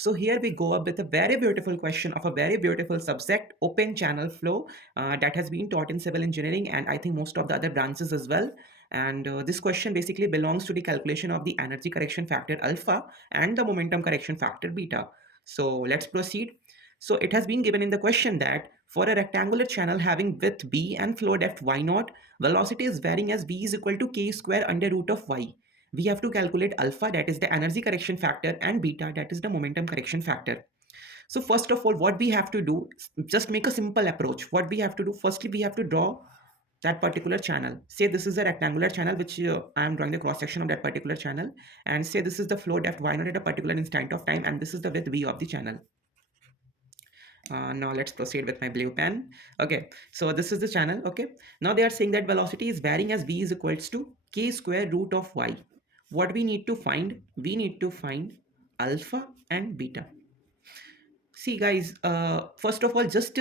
So here we go up with a very beautiful question of a very beautiful subject, open channel flow, that has been taught in civil engineering and I think most of the other branches as well. And this question basically belongs to the calculation of the energy correction factor alpha and the momentum correction factor beta. So let's proceed. So it has been given in the question that for a rectangular channel having width b and flow depth y naught, velocity is varying as v is equal to k square under root of y. We have to calculate alpha, that is the energy correction factor, and beta, that is the momentum correction factor. So first of all, what we have to do, just make a simple approach. What we have to do, firstly, we have to draw that particular channel. Say this is a rectangular channel, which I am drawing the cross section of that particular channel, and say this is the flow depth y naught at a particular instant of time, and this is the width b of the channel. Now let's proceed with my blue pen. Okay, so this is the channel. Okay, now they are saying that velocity is varying as v is equals to k square root of y. What we need to find? We need to find alpha and beta. See guys, first of all, just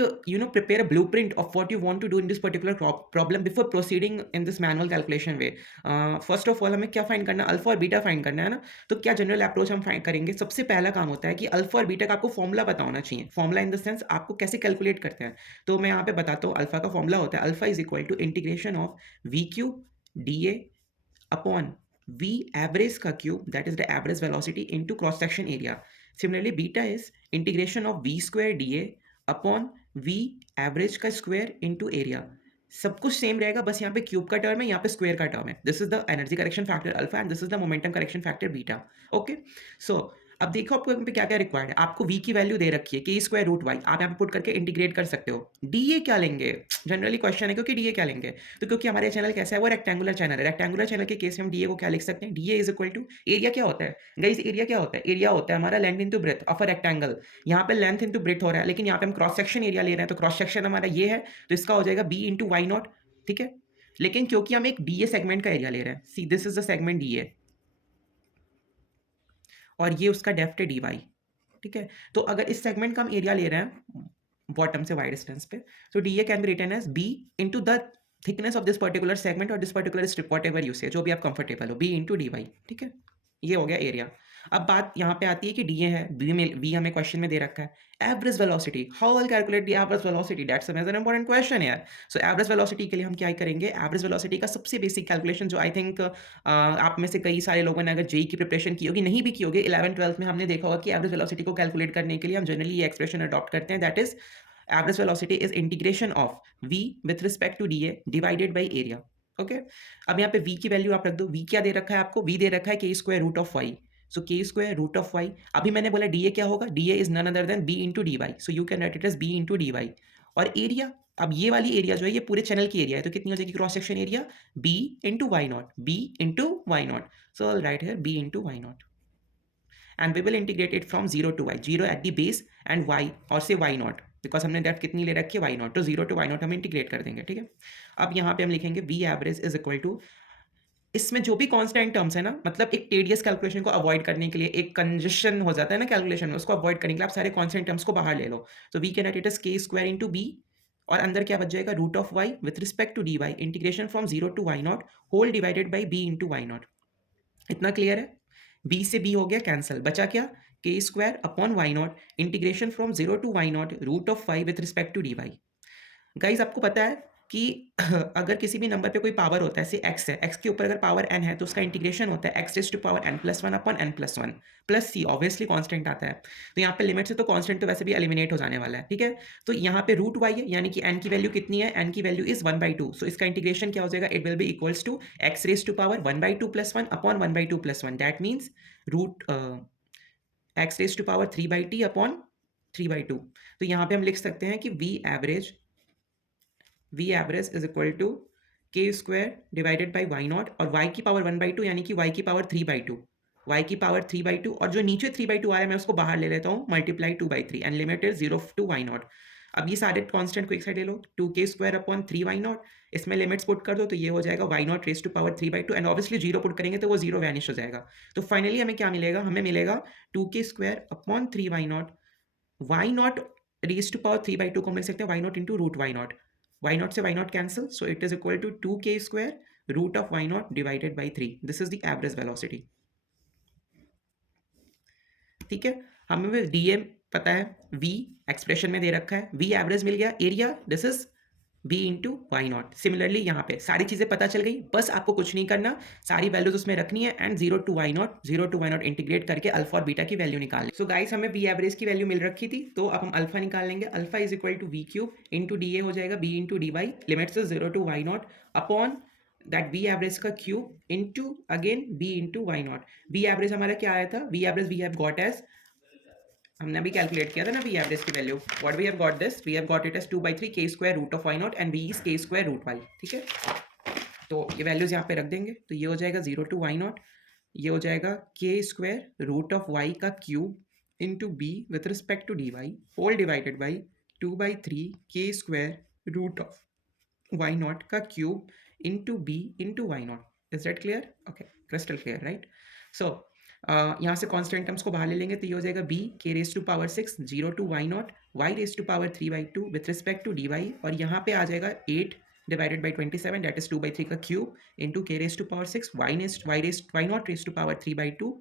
prepare a blueprint of what you want to do in this particular problem before proceeding in this manual calculation way. First of all, हमें क्या find करना है? Alpha और beta find करना है ना. तो क्या जनरल अप्रोच हम फाइंड करेंगे? सबसे पहला काम होता है कि अल्फा और बीटा का आपको फॉर्मूला पता होना चाहिए. फॉर्मूला इन द सेंस आपको कैसे कैलकुलेट करते हैं. तो मैं यहाँ पे बताता हूँ. अल्फा का फॉर्मूला होता है alpha is equal to integration of V cube D A upon v average का cube, that is the average velocity, into cross section area. Similarly, beta is integration of v square dA upon v average का square into area. सब कुछ same रहेगा, बस यहाँ पे cube का term है, यहाँ पे स्क्वायर का टर्म है. This is the energy correction factor alpha and this is the momentum correction factor beta. Okay, so अब देखो आपको यहाँ पे क्या क्या रिक्वायर्ड है. आपको v की वैल्यू दे रखी है के स्क्वायर रूट वाई, आप यहाँ पे पुट करके इंटीग्रेट कर सकते हो. डी क्या लेंगे? जनरली क्वेश्चन है क्योंकि डी क्या लेंगे, तो क्योंकि हमारे चैनल कैसा है, वो रेक्टेंगुलर चैनल है. रेक्टेंगुलर चैनल के केस में हम डी को क्या लिख सकते हैं? D is equal to area. क्या होता है गाइस? एरिया क्या होता है? एरिया होता है हमारा length into breadth of a rectangle. यहाँ पे लेंथ इंटू ब्रेथ हो रहा है, लेकिन यहाँ पे हम क्रॉस सेक्शन एरिया ले रहे हैं, तो क्रॉस सेक्शन हमारा ये है, तो इसका हो जाएगा बी इंटू वाई नॉट. ठीक है, लेकिन क्योंकि हम एक डी सेगमेंट का एरिया ले रहे हैं, see this is the segment D और ये उसका डेप्थ है डी वाई. ठीक है, तो अगर इस सेगमेंट का हम एरिया ले रहे हैं बॉटम से वाई डिस्टेंस पे, तो D A can be written as B into the thickness of this particular segment और this particular strip, whatever you say, जो भी आप कंफर्टेबल हो, बी इंटू डी वाई. ठीक है, ये हो गया एरिया. अब बात यहाँ पे आती है कि डी ए है, बी में वी हमें क्वेश्चन में दे रखा है. Average velocity, how will calculate the average velocity? That's a important question यार. सो एवरेज वेलोसिटी के लिए हम क्या करेंगे? एवरेज वेलोसिटी का सबसे बेसिक कैलकुलेशन जो आई थिंक आप में से कई सारे लोगों ने अगर जेई की प्रिपरेशन की होगी, नहीं भी की होगी, 11th-12th में हमने देखा होगा कि एवरेज वेलोसिटी को कैलकुलेट करने के लिए हम जनरली ये एक्सप्रेशन अडॉप्ट करते हैं, that is average velocity is integration of v with respect to D A divided by area. Okay, अब यहाँ पे v की वैल्यू आप रख दो. v क्या दे रखा है आपको? v दे रखा है के स्क्वायर रूट ऑफ वाई. सो के स्क्वायर रूट ऑफ वाई. अभी मैंने बोला डी ए क्या होगा? D A is none other than B into D Y, so you can write it as B into D Y. और एरिया, अब ये वाली एरिया जो है ये पूरे चैनल की एरिया है, तो कितनी हो जाएगी cross section area? B into Y naught, B into Y naught. So right here B into Y naught and we will integrate it from 0 to y, 0 at the base and y और से y not, because हमने depth कितनी ले रखी है? y not, तो 0 to y not हम integrate कर देंगे. ठीक है, अब यहाँ पे हम लिखेंगे v average is equal to, इसमें जो भी कांस्टेंट टर्म्स है ना, मतलब एक टेडियस कैलकुलेशन को अवॉइड करने के लिए, एक कंजेशन हो जाता है ना कैलकुलेशन में, उसको अवॉइड करने के लिए आप सारे कांस्टेंट टर्म्स को बाहर ले लो. तो we can write it as K square into B और अंदर क्या बच जाएगा? Root of Y with respect to D Y integration from 0 to Y naught whole divided by B into Y naught. इतना क्लियर है? b से b हो गया कैंसिल, बचा क्या? K square upon Y naught integration from 0 to Y naught root of Y with respect to D Y. Guys आपको पता है कि अगर किसी भी नंबर पे कोई पावर होता है, जैसे x है, x के ऊपर अगर पावर n है, तो उसका इंटीग्रेशन होता है x raise to power n plus one upon n plus one plus C, obviously constant आता है. तो यहाँ पे लिमिट से तो कांस्टेंट तो वैसे भी एलिमिनेट हो जाने वाला है. ठीक है, तो यहाँ पे रूट y है, यानी कि n की वैल्यू कितनी है? n की वैल्यू इज 1/2. सो इसका इंटीग्रेशन क्या हो जाएगा? It will be equals to x raise to power 1/2 plus one upon 1/2 plus one. That means root x raise to power 3/t upon 3/2. तो यहाँ पे हम लिख सकते हैं कि v average is equal to K square divided by Y not और y की पावर 1/2 यानी कि y की पावर 3/2, y की पावर 3/2 और जो नीचे 3/2 आ रहा है मैं उसको बाहर ले लेता हूँ, multiply 2/3 and limit is 0 to Y naught. अब ये सारे कांस्टेंट को एक साइड ले लो, 2k square upon 3 Y naught, इसमें लिमिट्स पुट कर दो तो ये हो जाएगा Y naught raise to power 3/2 and obviously 0 put करेंगे तो वो 0 वैनिश हो जाएगा. तो फाइनली हमें क्या मिलेगा? हमें मिलेगा 2k square upon 3 Y naught raise to power 3/2 को मिल सकते हैं Y naught into root Y naught. y naught से y naught cancel, so it is equal to 2k square root of y naught divided by 3. This is the average velocity. ठीक है, हमें D A पता है, we expression में दे रखा है, वी एवरेज मिल गया, area this is B into Y naught. Similarly यहाँ पे सारी चीज़ें पता चल गई, बस आपको कुछ नहीं करना, सारी वैल्यूज उसमें रखनी है and 0 to y not integrate करके अल्फा और बीटा की वैल्यू निकालनी। सो गाइस हमें वी एवरेज की वैल्यू मिल रखी थी, तो अब हम अल्फा निकाल लेंगे। Alpha is equal to V cube into D A हो जाएगा B into D Y, limits 0 to y not upon that V average का cube into again B into Y not. V average हमारा क्या आया था, V average we have got as, हमने अभी calculate किया था ना वी एवरेज की value, what we have got this, we have got it as 2/3 k square root of Y naught and V is k square root Y. ठीक है, तो ये वैल्यूज यहाँ पे रख देंगे, तो ये हो जाएगा 0 to y नॉट, ये हो जाएगा k square root of y का cube into B with respect to D Y whole divided by 2/3 k square root of y not का cube into B into Y not. Is that clear? Okay, crystal clear, right? So यहाँ से constant terms को बाहर ले लेंगे, तो ये हो जाएगा b k raise to power 6 0 to y naught y raise to power 3/2 with respect to D Y, और यहाँ पे आ जाएगा 8 divided by 27 that is 2/3 का cube into k raised to power 6 y naught raised to power 3/2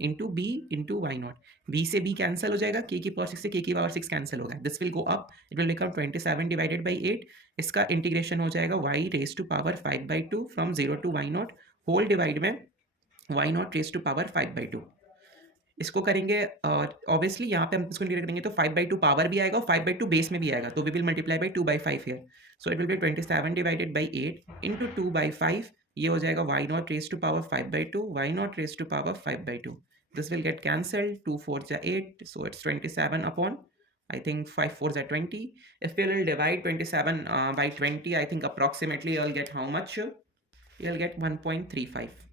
into b into y not. b से b cancel हो जाएगा, k की power 6 से k की पावर 6 कैंसिल होगा, this will go up, it will become 27 divided by 8। इसका integration हो जाएगा y raised to power 5/2 from 0 to y naught whole divide में y naught raised to power 5/2। इसको करेंगे ऑब्वियसली यहाँ पे हम इसको इंटीग्रेट करेंगे तो 5/2 पावर भी आएगा और 5/2 बेस में भी आएगा, तो we will multiply by 2/5 here, so it will be 27 divided by 8 into 2/5, ये हो जाएगा y naught raise to power 5/2 y naught raise to power 5/2, this will get cancelled, 2 4 जा 8, so it's 27 upon I think 5 4 are 20. If we will divide 27 by 20, I think approximately you'll get how much? You'll get 1.35.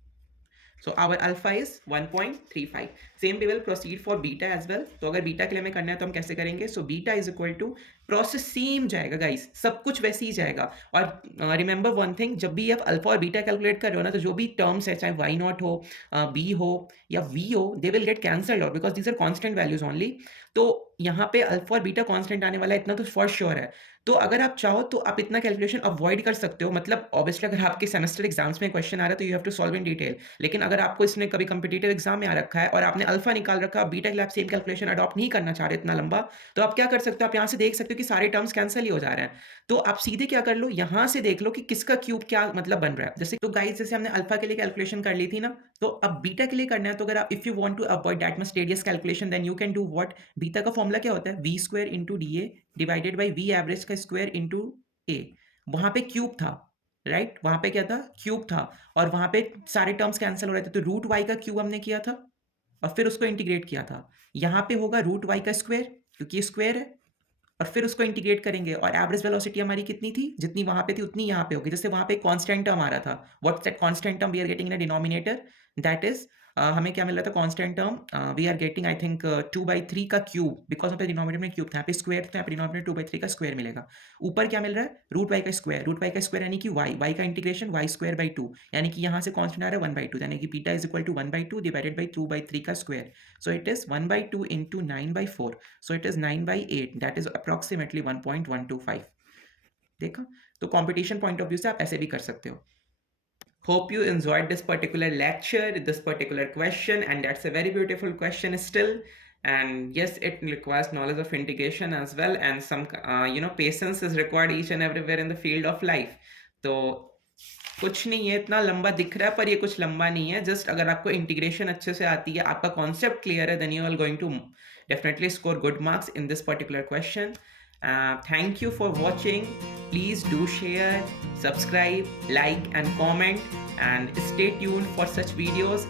So our alpha is 1.35. Same we will proceed for beta as well. तो अगर beta के लिए हमें करना है तो हम कैसे करेंगे? So beta is equal to process same जाएगा गाइस, सब कुछ वैसे ही जाएगा। और रिमेंबर वन थिंग, जब भी आप अल्फा और बीटा कैलकुलेट कर रहे हो ना, तो जो भी टर्म्स है, चाहे वाई नॉट हो, बी हो या वी हो, they will get cancelled out because these are constant values only. तो यहाँ पे अल्फा और बीटा कांस्टेंट आने वाला है, इतना तो फॉर श्योर है। तो अगर आप चाहो तो आप इतना कैलकुलेशन अवॉइड कर सकते हो, मतलब ऑब्वियसली अगर आपके सेमेस्टर एग्जाम्स में क्वेश्चन आ रहा है तो you have to solve in detail, लेकिन अगर आपको इसने कभी कंपिटिटिव एग्जाम में आ रखा है और आपने अल्फा निकाल रखा है, बीटा के लिए आप सेम कैलकुलेशन अडॉप्ट नहीं करना चाह रहे इतना लंबा, तो आप क्या कर सकते हो, आप यहाँ से देख सकते हो कि सारे टर्म्स कैंसिल ही हो जा रहे हैं, तो आप सीधे क्या कर लो, यहाँ से देख लो कि किसका क्यूब क्या मतलब बन रहा है। जैसे तो गाइस, जैसे हमने अल्फा के लिए कैलकुलेशन कर ली थी ना, तो अब बीटा के लिए करना है, तो अगर आप if you want to avoid that much tedious calculation, then you can do what, beta का फॉर्मूला क्या होता है, V square into D A divided by V average का स्क्वायर इंटू ए। वहां पे क्यूब था, राइट, वहां पे क्या था, क्यूब था, और वहां पे सारे टर्म्स कैंसिल हो रहे थे, तो रूट वाई का क्यूब हमने किया था और फिर उसको इंटीग्रेट किया था। यहाँ पे होगा रूट वाई का स्क्वायर, क्योंकि स्क्वायर है, और फिर उसको इंटीग्रेट करेंगे, और एवरेज वेलोसिटी हमारी कितनी थी, जितनी वहां पे थी उतनी यहाँ पे होगी। जैसे वहां पे कांस्टेंट टर्म आ रहा था, what's that constant term we are getting in a denominator, that is हमें क्या मिल रहा था, constant term we are getting I think 2/3 का cube, because of the denominator में क्यूब था, यहाँ पे स्क्वायर, तो यहाँ पे डिनोमिनेटर 2/3 का स्क्वायर मिलेगा। ऊपर क्या मिल रहा है, रूट वाई का स्क्वायर, रूट वाई का स्क्वायर यानी कि वाई का इंटीग्रेशन वाई स्क्वायर बाई 2, यानी कि यहाँ से कांस्टेंट आ रहा है 1/2, यानी कि beta is equal to 1/2 divided by 2/3 का square, so it is 1/2 into 9/4, so it is 9/8, that is approximately 1.125। देखा, तो कंपटीशन पॉइंट ऑफ व्यू से आप ऐसे भी कर सकते हो। Hope you enjoyed this particular lecture, this particular question, and that's a very beautiful question still. And yes, it requires knowledge of integration as well, and some patience is required each and everywhere in the field of life. तो कुछ नहीं है, इतना लंबा दिख रहा है पर ये कुछ लंबा नहीं है, जस्ट अगर आपको इंटीग्रेशन अच्छे से आती है, आपका कॉन्सेप्ट क्लियर है, then you are going to definitely score good marks in this particular question. Thank you for watching. Please do share, subscribe, like and comment, and stay tuned for such videos.